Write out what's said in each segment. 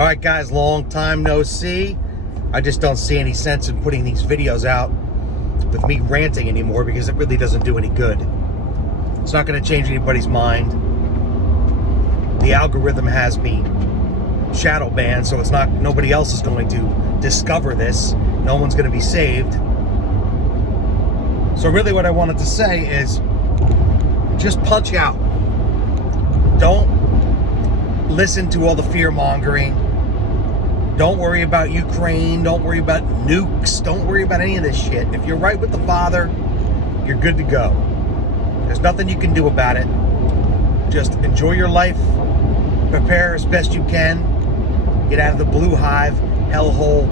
All right, guys, long time no see. I just don't see any sense in putting these videos out with me ranting anymore because it really doesn't do any good. It's not going to change anybody's mind. The algorithm has me shadow banned, so it's not, nobody else is going to discover this. No one's going to be saved. So really what I wanted to say is just punch out. Don't listen to all the fear mongering. Don't worry about Ukraine. Don't worry about nukes. Don't worry about any of this shit. If you're right with the Father, you're good to go. There's nothing you can do about it. Just enjoy your life. Prepare as best you can. Get out of the blue hive, hellhole,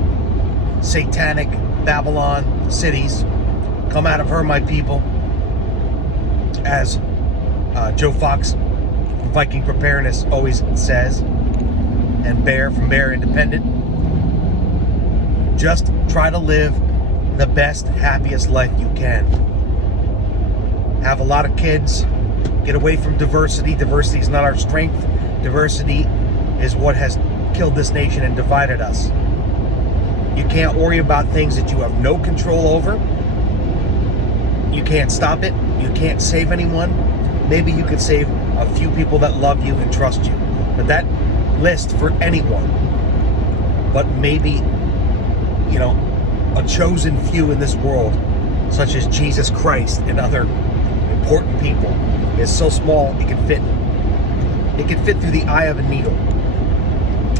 satanic Babylon cities. Come out of her, my people. As Joe Fox, Viking Preparedness, always says. And Bear from Bear Independent. Just try to live the best, happiest life you can. Have a lot of kids. Get away from diversity. Diversity is not our strength. Diversity is what has killed this nation and divided us. You can't worry about things that you have no control over. You can't stop it. You can't save anyone. Maybe you could save a few people that love you and trust you. But that list for anyone, but maybe, a chosen few in this world, such as Jesus Christ and other important people, is so small it can fit through the eye of a needle.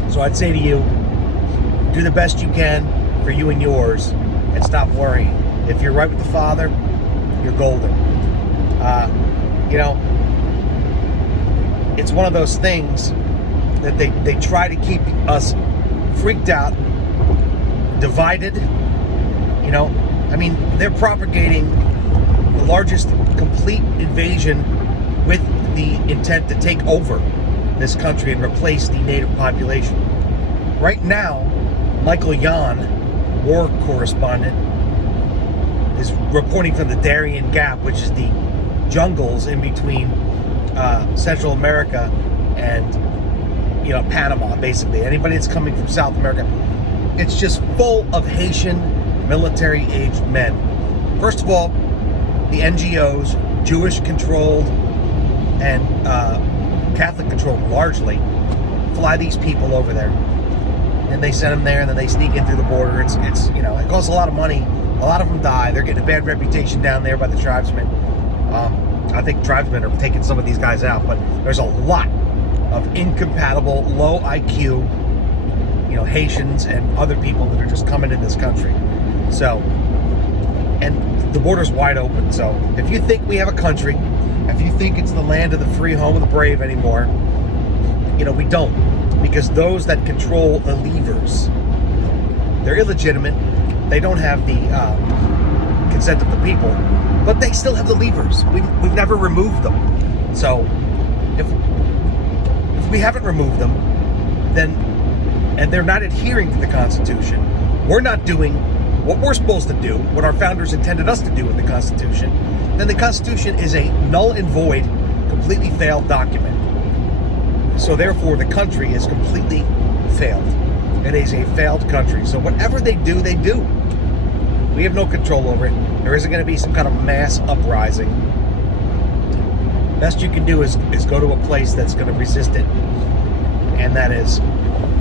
So I'd say to you, do the best you can for you and yours, and stop worrying. If you're right with the Father, you're golden. It's one of those things that they try to keep us freaked out, divided. They're propagating the largest complete invasion with the intent to take over this country and replace the native population. Right now, Michael Yon, war correspondent, is reporting from the Darien Gap, which is the jungles in between Central America and Panama, basically. Anybody that's coming from South America, it's just full of Haitian military-aged men. First of all, the NGOs, Jewish-controlled and Catholic-controlled largely, fly these people over there, and they send them there, and then they sneak in through the border. It costs a lot of money. A lot of them die. They're getting a bad reputation down there by the tribesmen. I think tribesmen are taking some of these guys out, but there's a lot of incompatible, low IQ, Haitians and other people that are just coming in this country. So, and the border's wide open. So, if you think we have a country, if you think it's the land of the free, home of the brave anymore, we don't. Because those that control the levers, they're illegitimate. They don't have the consent of the people, but they still have the levers. We've never removed them. So, if we haven't removed them, and they're not adhering to the Constitution, we're not doing what we're supposed to do, what our founders intended us to do with the Constitution, then the Constitution is a null and void, completely failed document. So therefore, the country is completely failed. It is a failed country. So whatever they do, they do. We have no control over it. There isn't going to be some kind of mass uprising. Best you can do is go to a place that's going to resist it, and that is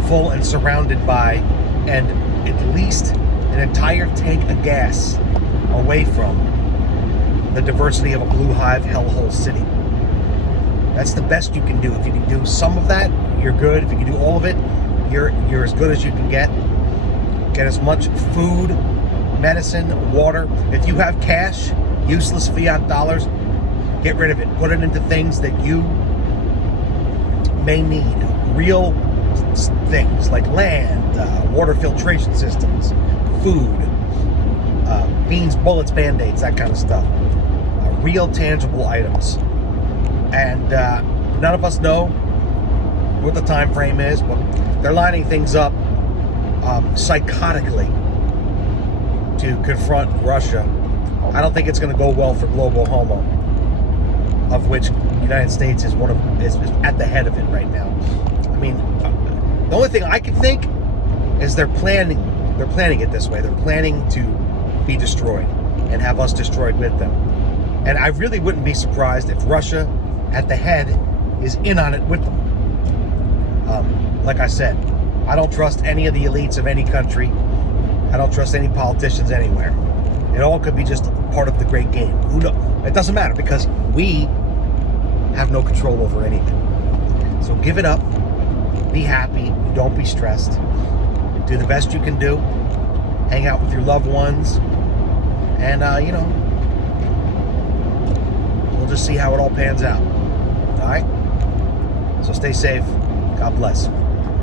full and surrounded by, and at least an entire tank of gas away from the diversity of a blue hive hellhole city. That's the best you can do. If you can do some of that, you're good. If you can do all of it, you're as good as you can get. Get as much food, medicine, water. If you have cash, useless fiat dollars, get rid of it. Put it into things that you may need. Real things like land, water filtration systems, food, beans, bullets, band-aids, that kind of stuff. Real tangible items. And none of us know what the time frame is, but they're lining things up psychotically to confront Russia. I don't think it's going to go well for global homo, of which the United States is at the head of it right now. The only thing I can think is they're planning it this way. They're planning to be destroyed and have us destroyed with them. And I really wouldn't be surprised if Russia at the head is in on it with them. Like I said, I don't trust any of the elites of any country. I don't trust any politicians anywhere. It all could be just part of the great game. Who knows? It doesn't matter because we have no control over anything. So give it up. Be happy. Don't be stressed. Do the best you can do. Hang out with your loved ones. And, we'll just see how it all pans out. All right? So stay safe. God bless.